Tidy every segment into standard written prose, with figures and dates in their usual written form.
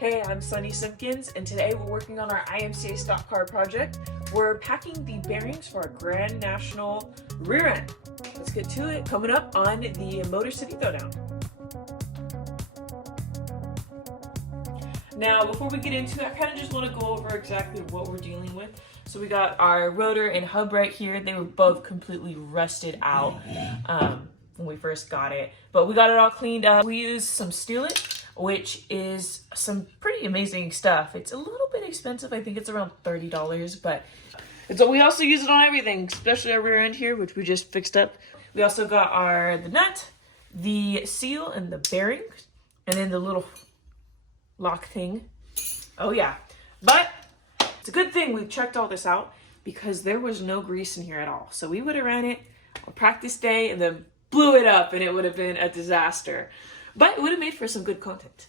Hey, I'm Sunny Simpkins, and today we're working on our IMCA stock car project. We're packing the bearings for our Grand National rear end. Let's get to it. Coming up on the Motor City Throwdown. Now, before we get into it, I kind of just want to go over exactly what we're dealing with. So we got our rotor and hub right here. They were both completely rusted out when we first got it, but we got it all cleaned up. We used some Steelite, which is some pretty amazing stuff. It's a little bit expensive. I think it's around $30, but we also use it on everything, especially our rear end here, which we just fixed up. We also got the nut, the seal, and the bearings, and then the little lock thing. Oh yeah, but it's a good thing we checked all this out because there was no grease in here at all. So we would have ran it on practice day and then blew it up, and it would have been a disaster. But it would have made for some good content.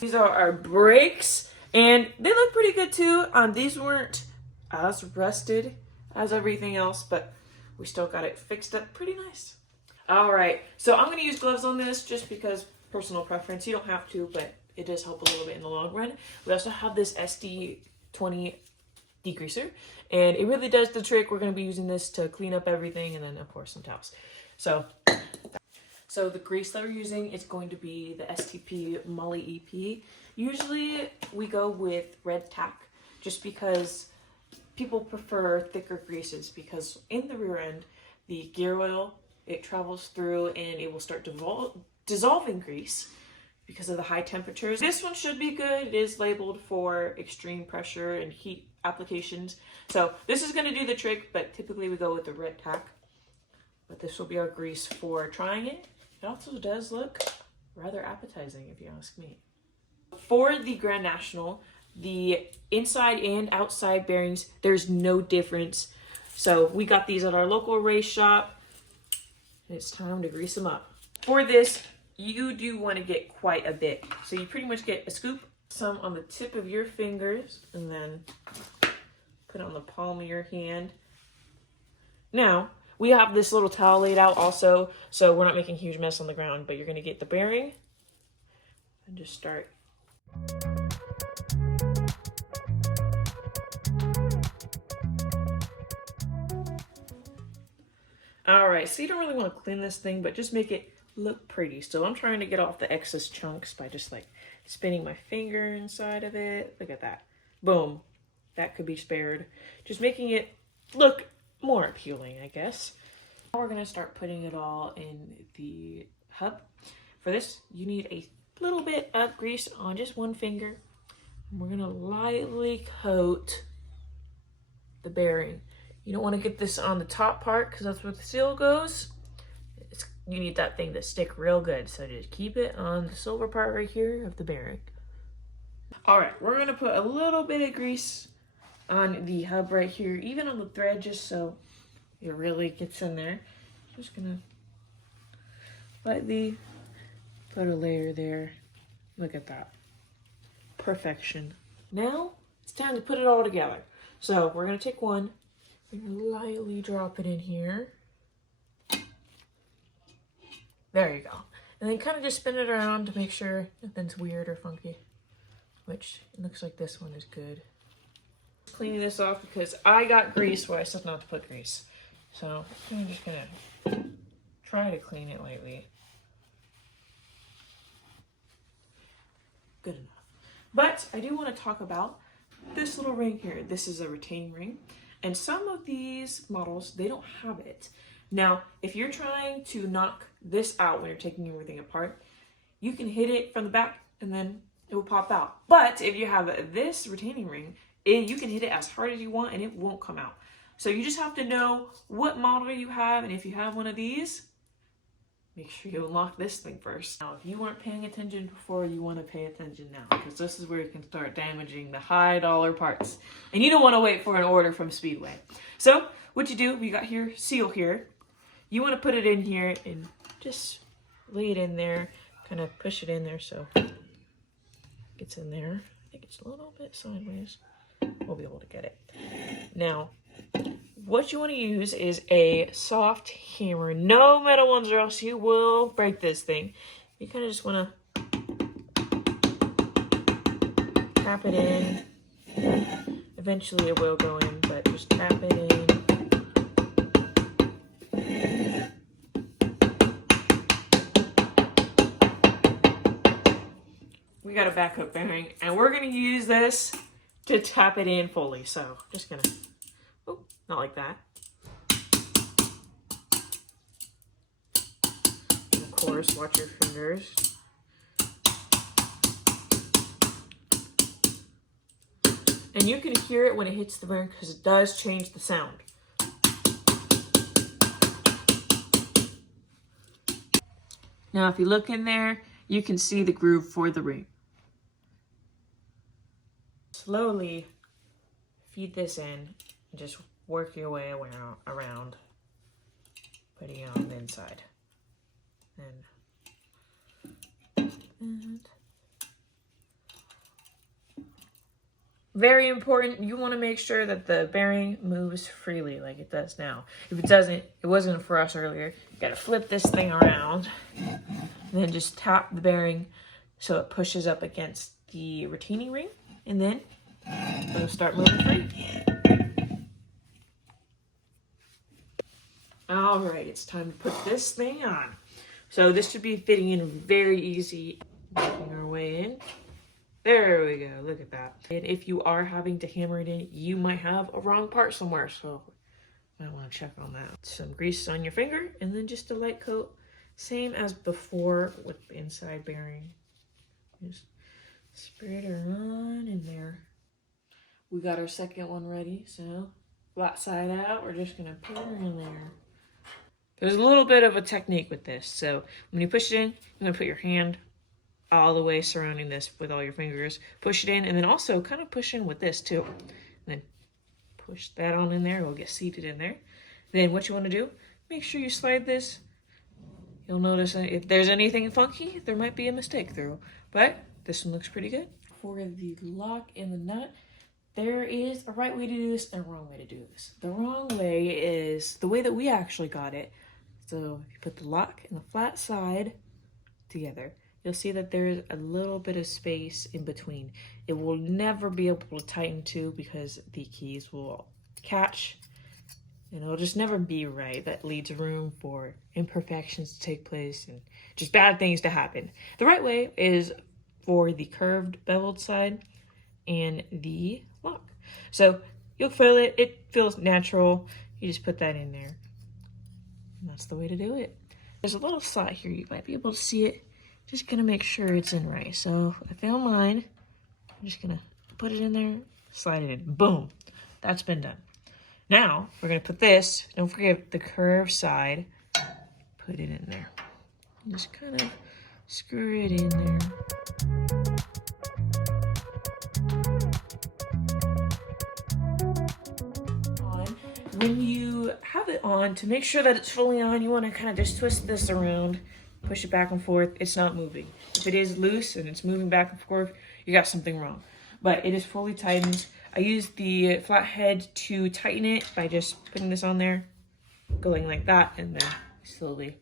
These are our brakes, and they look pretty good too. These weren't as rusted as everything else, but we still got it fixed up pretty nice. All right, so I'm gonna use gloves on this just because personal preference. You don't have to, but it does help a little bit in the long run. We also have this SD20 degreaser, and it really does the trick. We're gonna be using this to clean up everything, and then of course some towels. So the grease that we're using is going to be the STP Moly EP. Usually we go with red tack just because people prefer thicker greases, because in the rear end, the gear oil, it travels through and it will start dissolving grease because of the high temperatures. This one should be good. It is labeled for extreme pressure and heat applications. So this is gonna do the trick, but typically we go with the red tack. But this will be our grease for trying it. It also does look rather appetizing, if you ask me. For the Grand National, the inside and outside bearings, there's no difference. So we got these at our local race shop, and it's time to grease them up. For this, you do want to get quite a bit. So you pretty much get a scoop, some on the tip of your fingers, and then put it on the palm of your hand. Now, we have this little towel laid out also, so we're not making a huge mess on the ground, but you're gonna get the bearing and just start. All right, so you don't really want to clean this thing, but just make it look pretty. So I'm trying to get off the excess chunks by just like spinning my finger inside of it. Look at that. Boom. That could be spared. Just making it look more appealing, I guess. Now we're gonna start putting it all in the hub. For this, you need a little bit of grease on just one finger. And we're gonna lightly coat the bearing. You don't want to get this on the top part because that's where the seal goes. You need that thing to stick real good. So just keep it on the silver part right here of the bearing. All right, we're gonna put a little bit of grease on the hub right here, even on the thread, just so it really gets in there. Just gonna lightly put a layer there. Look at that. Perfection. Now it's time to put it all together. So we're gonna take one, we're gonna lightly drop it in here. There you go. And then kind of just spin it around to make sure nothing's weird or funky, which it looks like this one is good. Cleaning this off because I got grease where I said not to put grease. So I'm just gonna try to clean it lightly. Good enough. But I do want to talk about this little ring here. This is a retaining ring, and some of these models, they don't have it. Now, if you're trying to knock this out when you're taking everything apart, you can hit it from the back and then it will pop out. But if you have this retaining ring, you can hit it as hard as you want and it won't come out. So you just have to know what model you have, and if you have one of these, make sure you unlock this thing first. Now, if you weren't paying attention before, you want to pay attention now, because this is where you can start damaging the high dollar parts. And you don't want to wait for an order from Speedway. So what you do, we got here, seal here. You want to put it in here and just lay it in there, kind of push it in there so it's in there. I think it's a little bit sideways. We'll be able to get it. Now, what you want to use is a soft hammer. No metal ones, or else you will break this thing. You kind of just want to tap it in. Eventually it will go in, but just tap it in. We got a backup bearing, and we're gonna use this to tap it in fully. So just gonna, oh, not like that. And of course, watch your fingers. And you can hear it when it hits the bearing because it does change the sound. Now, if you look in there, you can see the groove for the ring. Slowly feed this in and just work your way around, putting it on the inside. And very important, you want to make sure that the bearing moves freely like it does now. If it doesn't, it wasn't for us earlier. You got to flip this thing around and then just tap the bearing so it pushes up against the retaining ring, and then it'll start moving free. All right, it's time to put this thing on. So this should be fitting in very easy, making our way in. There we go, look at that. And if you are having to hammer it in, you might have a wrong part somewhere, so I want to check on that. Some grease on your finger, and then just a light coat, same as before with the inside bearing. Just spread it on in there. We got our second one ready, so flat side out, we're just gonna put her in there. There's a little bit of a technique with this, so when you push it in, you're gonna put your hand all the way surrounding this with all your fingers. Push it in, and then also kind of push in with this too. And then push that on in there. It'll get seated in there. Then what you want to do, make sure you slide this. You'll notice if there's anything funky, there might be a mistake through. But this one looks pretty good. For the lock and the nut, there is a right way to do this and a wrong way to do this. The wrong way is the way that we actually got it. So if you put the lock and the flat side together, you'll see that there's a little bit of space in between. It will never be able to tighten to because the keys will catch and it'll just never be right. That leaves room for imperfections to take place and just bad things to happen. The right way is for the curved beveled side and the lock. So you'll feel it, it feels natural. You just put that in there. And that's the way to do it. There's a little slot here, you might be able to see it. Just gonna make sure it's in right. So I found mine. I'm just gonna put it in there, slide it in. Boom, that's been done. Now we're gonna put this, don't forget the curved side, put it in there. Just kind of screw it in there. When you have it on, to make sure that it's fully on, you wanna kind of just twist this around, push it back and forth. It's not moving. If it is loose and it's moving back and forth, you got something wrong. But it is fully tightened. I used the flathead to tighten it by just putting this on there, going like that, and then slowly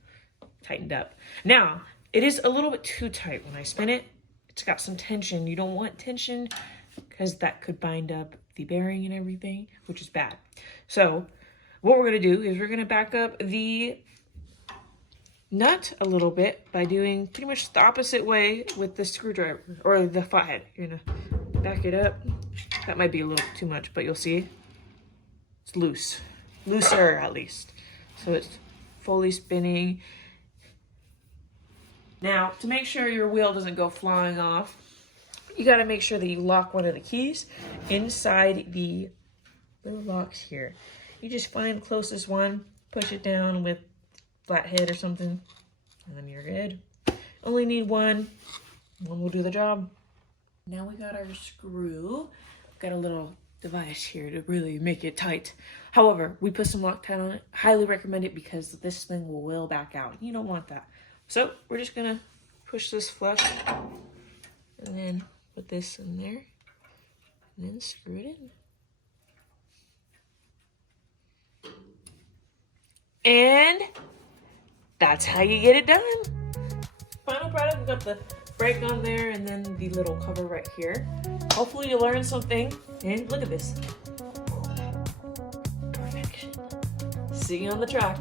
tightened up. Now, it is a little bit too tight when I spin it. It's got some tension. You don't want tension because that could bind up the bearing and everything, which is bad. So what we're gonna do is we're gonna back up the nut a little bit by doing pretty much the opposite way with the screwdriver or the flathead. You're gonna back it up. That might be a little too much, but you'll see it's loose, looser at least. So it's fully spinning. Now, to make sure your wheel doesn't go flying off, you gotta make sure that you lock one of the keys inside the little locks here. You just find the closest one, push it down with flathead or something, and then you're good. Only need one will do the job. Now we got our screw. Got a little device here to really make it tight. However, we put some LOCTITE on it. Highly recommend it because this thing will back out. You don't want that. So we're just gonna push this flush and then put this in there and then screw it in. And that's how you get it done. Final product, we got the brake on there, and then the little cover right here. Hopefully you learned something, and look at this. Perfection. See you on the track.